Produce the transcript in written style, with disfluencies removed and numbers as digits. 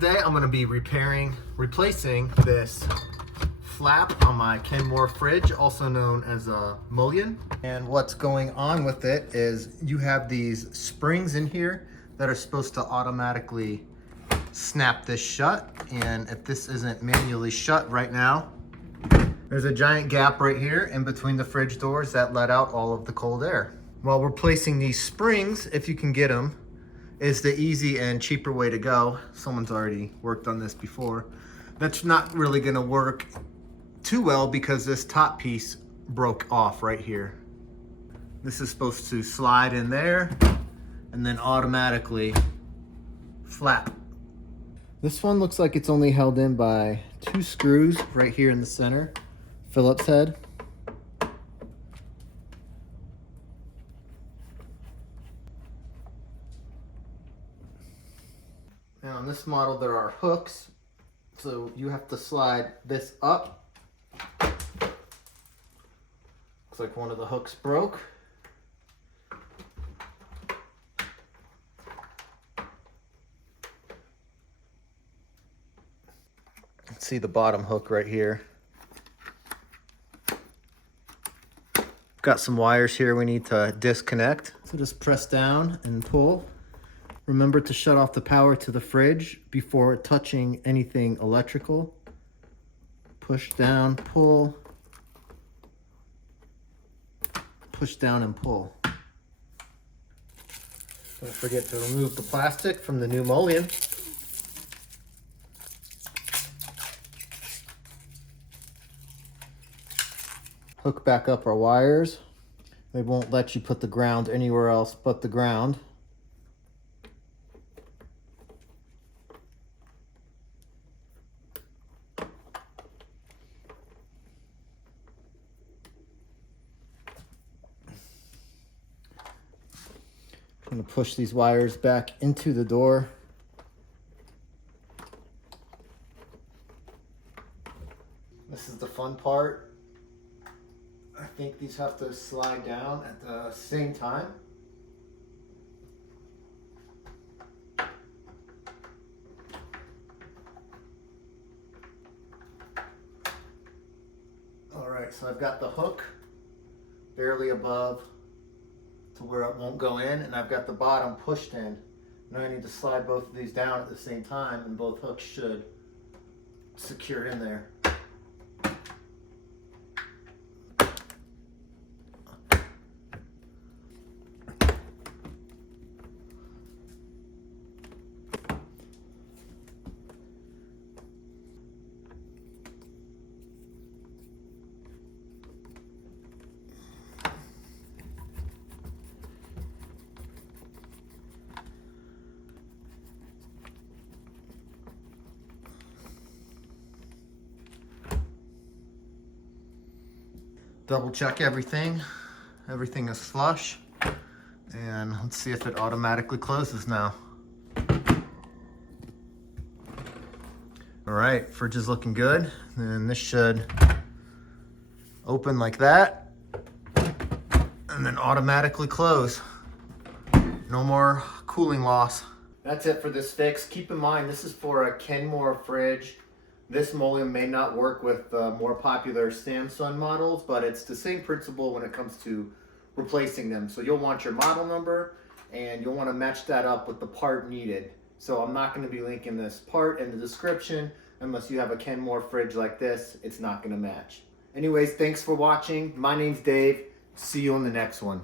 Today I'm going to be replacing this flap on my Kenmore fridge, also known as a Mullion. And what's going on with it is you have these springs in here that are supposed to automatically snap this shut. And if this isn't manually shut right now, there's a giant gap right here in between the fridge doors that let out all of the cold air. While replacing these springs, if you can get them, is the easy and cheaper way to go. Someone's already worked on this before. That's not really gonna work too well because this top piece broke off right here. This is supposed to slide in there and then automatically flap. This one looks like it's only held in by 2 screws right here in the center, Phillips head. And on this model there are hooks, so you have to slide this up. Looks like one of the hooks broke. Let's see the bottom hook right here. Got some wires here we need to disconnect. So just press down and pull. Remember to shut off the power to the fridge before touching anything electrical. Push down, pull. Push down and pull. Don't forget to remove the plastic from the new Mullion. Hook back up our wires. They won't let you put the ground anywhere else but the ground. I'm going to push these wires back into the door. This is the fun part. I think these have to slide down at the same time. All right, so I've got the hook barely above to where it won't go in, and I've got the bottom pushed in. Now I need to slide both of these down at the same time, and both hooks should secure in there. Double check everything. Everything is flush. And let's see if it automatically closes now. All right, fridge is looking good. And this should open like that and then automatically close. No more cooling loss. That's it for this fix. Keep in mind, this is for a Kenmore fridge. This Mullion may not work with more popular Samsung models, but it's the same principle when it comes to replacing them. So you'll want your model number and you'll want to match that up with the part needed. So I'm not going to be linking this part in the description unless you have a Kenmore fridge like this. It's not going to match. Anyways, thanks for watching. My name's Dave. See you on the next one.